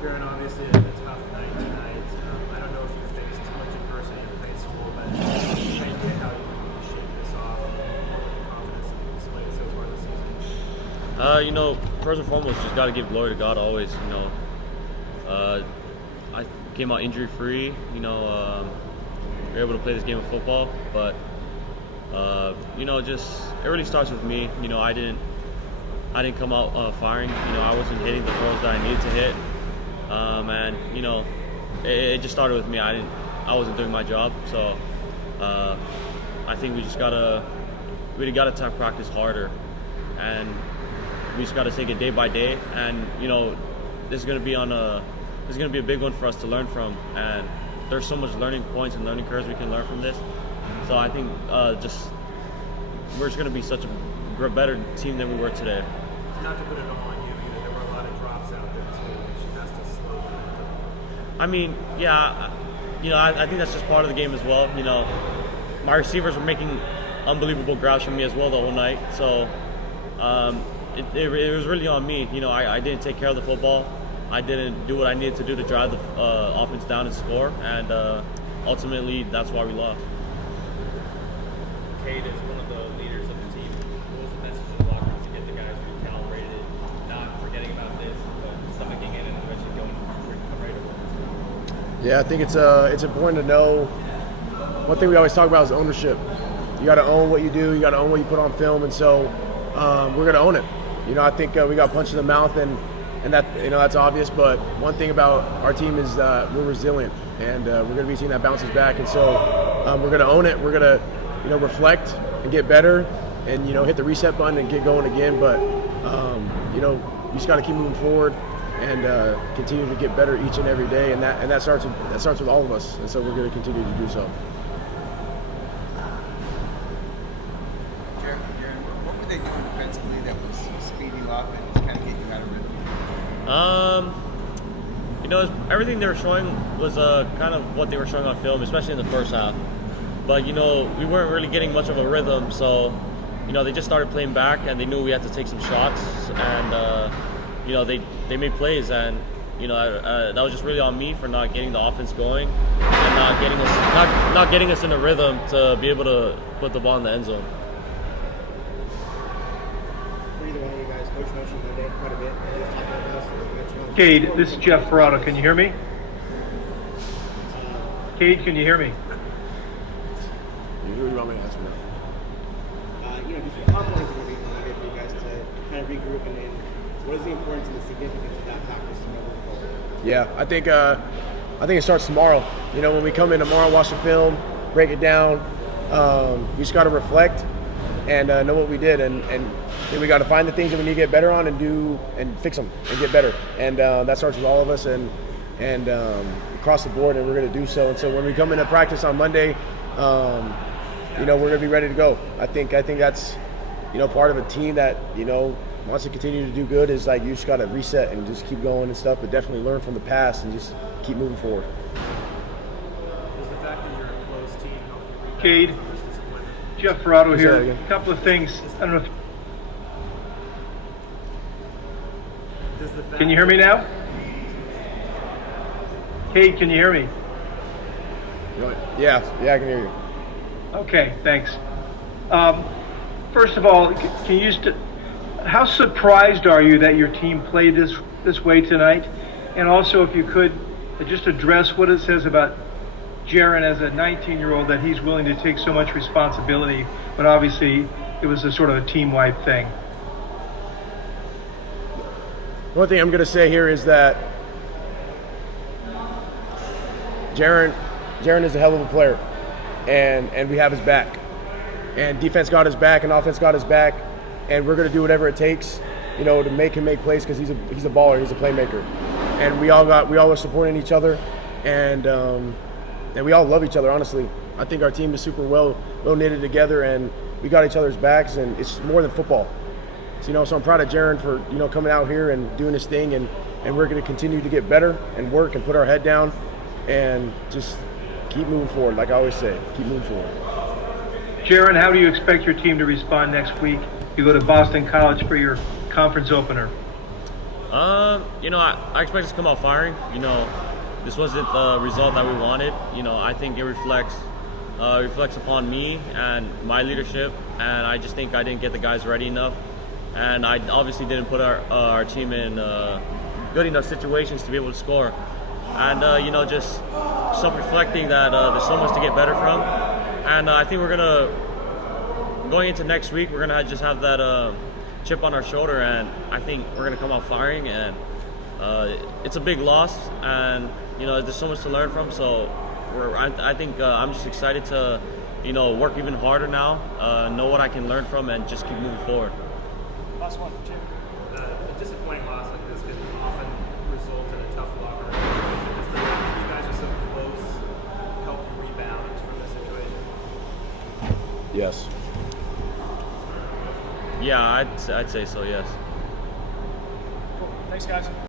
Jaron, obviously a tough night tonight. I don't know if you faced much adversity in high school, but any idea how you shake this off and what the confidence that you've displayed so far this season? First and foremost, just got to give glory to God always. I came out injury free. We were able to play this game of football, but just it really starts with me. I didn't come out firing. I wasn't hitting the throws that I needed to hit. It just started with me. I wasn't doing my job. So I think we gotta practice harder, and we just gotta take it day by day. And this is gonna be a big one for us to learn from. And there's so much learning points and learning curves we can learn from this. So I think we're just gonna be such a better team than we were today. Not to put it all on you, there were a lot of drops out there too. She has to slow down. I mean, yeah, I think that's just part of the game as well. My receivers were making unbelievable grabs from me as well the whole night. So it was really on me. I didn't take care of the football. I didn't do what I needed to do to drive the offense down and score. And ultimately, that's why we lost. Cade is one of the leaders of the team. What was the message to the locker room to get the guys recalibrated, not forgetting about this, but stomaching it and eventually come right over? Yeah, I think it's important to know. One thing we always talk about is ownership. You got to own what you do. You got to own what you put on film, and so we're going to own it. I think we got punched in the mouth, and that that's obvious. But one thing about our team is we're resilient, and we're going to be a team that bounces back. And so we're going to own it. We're going to reflect and get better, and hit the reset button and get going again. But you just got to keep moving forward and continue to get better each and every day. And that starts with all of us. And so we're going to continue to do so. Jaron, what were they doing defensively that was speeding up and kind of getting you out of rhythm? Everything they were showing was kind of what they were showing on film, especially in the first half. But we weren't really getting much of a rhythm, so they just started playing back, and they knew we had to take some shots, and they made plays, and that was just really on me for not getting the offense going and not getting us in a rhythm to be able to put the ball in the end zone. For either one of you guys, Coach mentioned Monday quite a bit. Cade, this is Jeff Ferrado. Can you hear me? Cade, can you hear me? You want me to answer now? How important is it going to be for Monday for you guys to kind of regroup, and then what is the importance and the significance of that practice moving forward? Yeah, I think it starts tomorrow. When we come in tomorrow, watch the film, break it down. We just got to reflect and know what we did, and then we got to find the things that we need to get better on and fix them and get better. And that starts with all of us and across the board, and we're going to do so. And so when we come into practice on Monday, we're going to be ready to go. I think that's part of a team that wants to continue to do good is like you just got to reset and just keep going and stuff, but definitely learn from the past and just keep moving forward. Does the fact that you're a close team help you Cade, rebound versus disappointment? Jeff Ferrado Say here. that again. A couple of things. I don't know. Can you hear me now? Cade, can you hear me? Yeah, I can hear you. Okay, thanks. First of all, how surprised are you that your team played this way tonight? And also, if you could just address what it says about Jaron as a 19-year-old, that he's willing to take so much responsibility, but obviously it was a sort of a team-wide thing. One thing I'm going to say here is that Jaron is a hell of a player, and we have his back. And defense got his back, and offense got his back, and we're going to do whatever it takes, to make him make plays because he's a baller, he's a playmaker, and we all are supporting each other, and we all love each other. Honestly, I think our team is super well knitted together, and we got each other's backs, and it's more than football. So I'm proud of Jaron for coming out here and doing his thing, and we're going to continue to get better and work and put our head down and just keep moving forward. Like I always say, keep moving forward. Jaron, how do you expect your team to respond next week? You go to Boston College for your conference opener. You know, I expect us to come out firing. You know, this wasn't the result that we wanted. You know, I think it reflects upon me and my leadership, and I just think I didn't get the guys ready enough, and I obviously didn't put our team in good enough situations to be able to score. And you know, just self-reflecting that there's so much to get better from, and I think going into next week, we're gonna just have that chip on our shoulder, and I think we're gonna come out firing. And it's a big loss, and you know, there's so much to learn from. So I think I'm just excited to, you know, work even harder now, know what I can learn from, and just keep moving forward. Last one, Jim. A disappointing loss like this can often result in a tough locker room situation. Does the fact that you guys are so close help you rebound from this situation? Yes. Yeah, I'd say so. Yes. Cool. Thanks, guys.